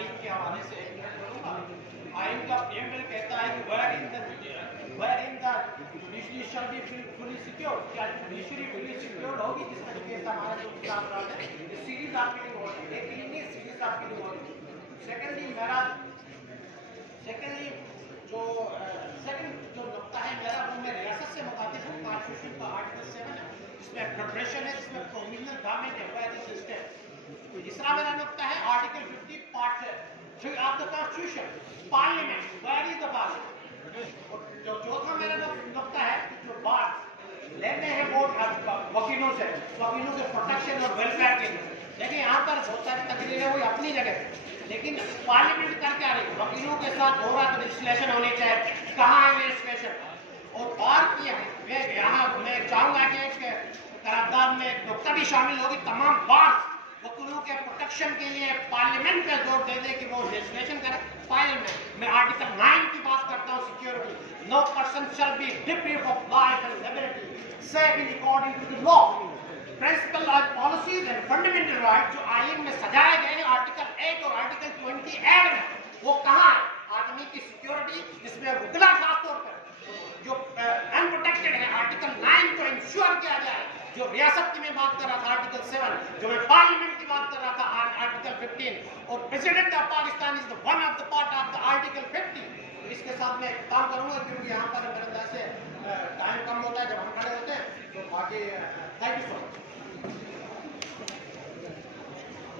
आइन के हवाले से एक मिनट बोलूंगा। आइन का प्रीएम्बल कहता है कि where in the judiciary shall be fully secured, क्या जुडिशरी फुली सिक्योर्ड होगी जिसका केस हमारा जो खिलाफ रहा है, सीरीज आपकी होगी, एक ही नहीं सीरीज आपकी होगी। सेकेंडली जो नुकता है मेरा, वो मैं रियासत से मुखातिब हूँ। कॉन्स्टिट्यूशन का आर्टिकल 7 है, इसमें फेडरेशन है, इसमें प्रोविजनल गवर्नमेंट है, वेयर इज सिस्टम। तीसरा मेरा नुकता है article 50 part 3 of the constitution, parliament, where is the parliament. और जो चौथा मेरा नुकता है जो बात लेने हैं वोट वकीलों से प्रोटेक्शन और वेलफेयर के लिए। देखिए यहाँ पर बहुत सारी तकरीरें हुई अपनी जगह, लेकिन पार्लियामेंट कर क्या रही, वकीलों के साथ हो रहा तो रजिस्ट्रेशन होनी चाहिए, कहाँ है रजिस्ट्रेशन। और बात किया मैं चाहूंगा कि एक करारदाद में एक नुकता भी शामिल होगी, तमाम बात वकीलों के प्रोटेक्शन के लिए पार्लियामेंट पे जोर दे दे कि वो रजिस्ट्रेशन करें फाइल में। मैं आर्टिकल 9 की बात करता हूँ, security, no person shall be deprived of life and liberty save in according to the law, principle of policies and fundamental right जो आईएन में सजाए गए हैं आर्टिकल 8 और आर्टिकल 28 में, वो कहाँ है? आदमी की सिक्योरिटी, जिसमें वकीला खासतौर पर जो अनप्रोटेक्टेड है, आर्टिकल 9 को इंश्योर किया जाए। जो रियासत की मैं बात कर रहा था आर्टिकल 7, जो मैं पार्लियामेंट की बात कर रहा था आर्टिकल 15, और president of Pakistan is the one of the part of the article 50। इसके साथ मैं काम करूंगा क्योंकि यहाँ पर मेरे अंदाज से टाइम कम होता है जब हम खड़े होते हैं, तो बाकी थैंक यू सो मच।